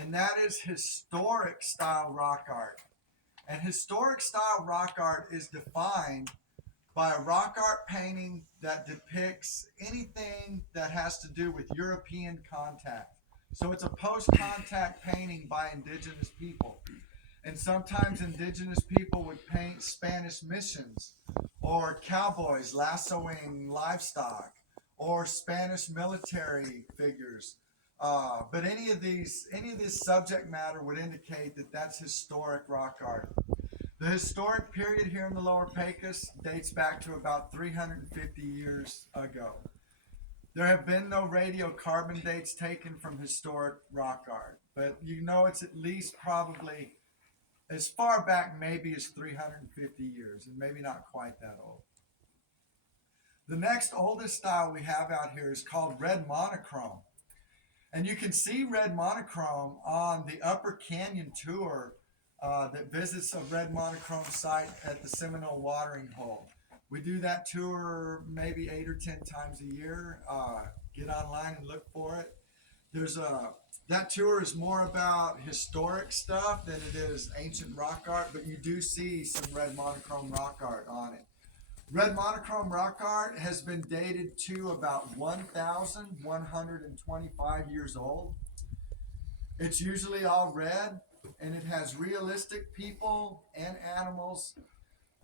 and that is historic style rock art. And historic style rock art is defined by a rock art painting that depicts anything that has to do with European contact. So it's a post-contact painting by indigenous people. And sometimes indigenous people would paint Spanish missions or cowboys lassoing livestock or Spanish military figures. But any of this subject matter would indicate that that's historic rock art. The historic period here in the Lower Pecos dates back to about 350 years ago. There have been no radiocarbon dates taken from historic rock art, but you know it's at least probably as far back maybe as 350 years, and maybe not quite that old. The next oldest style we have out here is called red monochrome. And you can see red monochrome on the Upper Canyon tour that visits a red monochrome site at the Seminole watering hole. We do that tour maybe 8 or 10 times a year. Get online and look for it. That tour is more about historic stuff than it is ancient rock art, but you do see some red monochrome rock art on it. Red monochrome rock art has been dated to about 1,125 years old. It's usually all red, and it has realistic people and animals.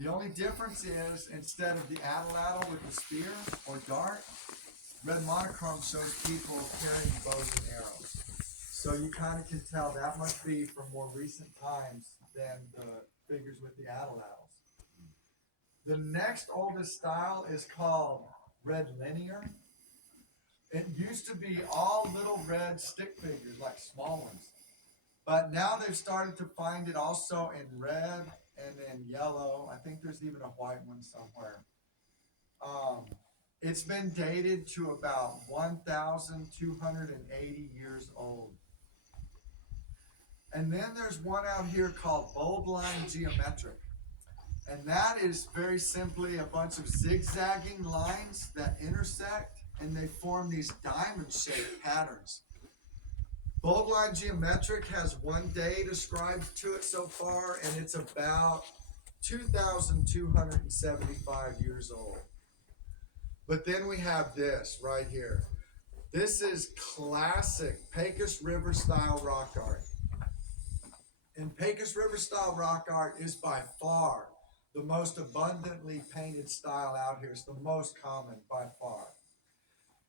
The only difference is instead of the atlatl with the spear or dart, red monochrome shows people carrying bows and arrows. So you kind of can tell that must be from more recent times than the figures with the atlatls. The next oldest style is called red linear. It used to be all little red stick figures, like small ones. But now they've started to find it also in red and then yellow. I think there's even a white one somewhere. It's been dated to about 1,280 years old. And then there's one out here called bold line geometric. And that is very simply a bunch of zigzagging lines that intersect and they form these diamond-shaped patterns. Bold line geometric has one date ascribed to it so far, and it's about 2,275 years old. But then we have this right here. This is classic Pecos River style rock art. And Pecos River style rock art is by far the most abundantly painted style out here. It's the most common by far.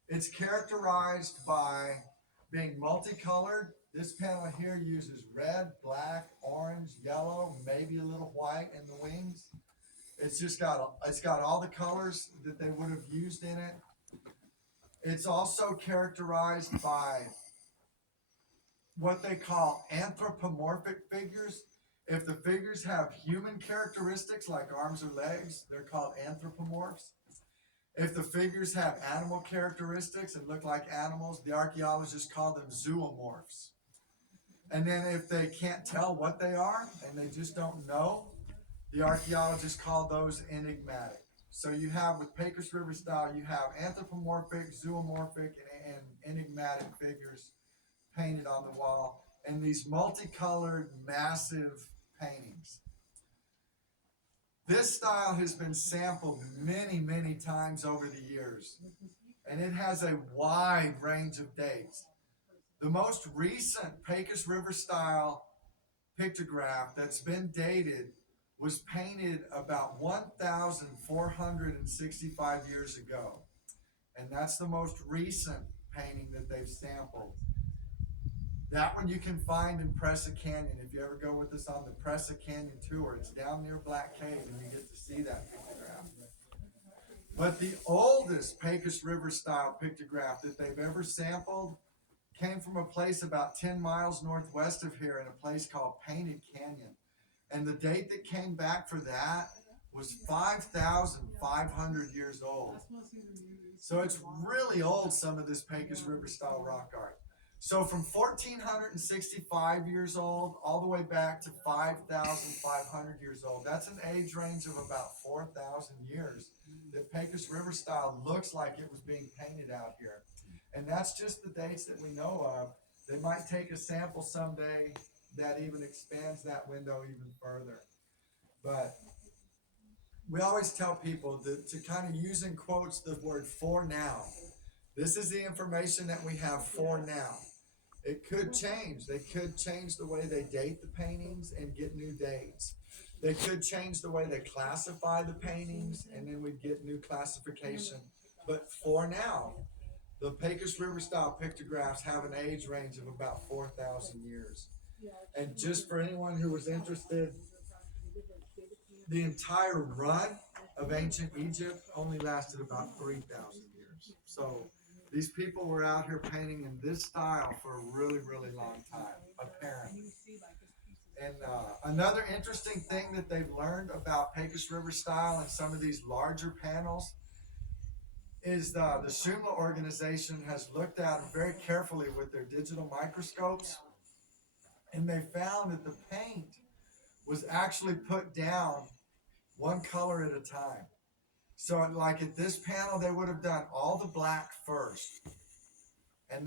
It's characterized by being multicolored. This panel here uses red, black, orange, yellow, maybe a little white in the wings. It's got all the colors that they would have used in it. It's also characterized by what they call anthropomorphic figures. If the figures have human characteristics like arms or legs, they're called anthropomorphs. If the figures have animal characteristics and look like animals, the archaeologists call them zoomorphs. And then if they can't tell what they are and they just don't know, the archaeologists call those enigmatic. So you have with Pecos River style, you have anthropomorphic, zoomorphic, and enigmatic figures painted on the wall, and these multicolored, massive paintings. This style has been sampled many, many times over the years, and it has a wide range of dates. The most recent Pecos River style pictograph that's been dated was painted about 1,465 years ago, and that's the most recent painting that they've sampled. That one you can find in Presa Canyon. If you ever go with us on the Presa Canyon tour, it's down near Black Cave and you get to see that pictograph. But the oldest Pecos River style pictograph that they've ever sampled came from a place about 10 miles northwest of here in a place called Painted Canyon. And the date that came back for that was 5,500 years old. So it's really old, some of this Pecos River style rock art. So from 1,465 years old all the way back to 5,500 years old, that's an age range of about 4,000 years that Pecos River style looks like it was being painted out here. And that's just the dates that we know of. They might take a sample someday that even expands that window even further. But we always tell people to kind of use in quotes the word for now. This is the information that we have for now. It could change. They could change the way they date the paintings and get new dates. They could change the way they classify the paintings and then we'd get new classification. But for now, the Pecos River style pictographs have an age range of about 4,000 years. And just for anyone who was interested, the entire run of ancient Egypt only lasted about 3,000 years. So these people were out here painting in this style for a really, really long time, apparently. And another interesting thing that they've learned about Pecos River style and some of these larger panels is the Seminole organization has looked at them very carefully with their digital microscopes, and they found that the paint was actually put down one color at a time. So like at this panel, they would have done all the black first.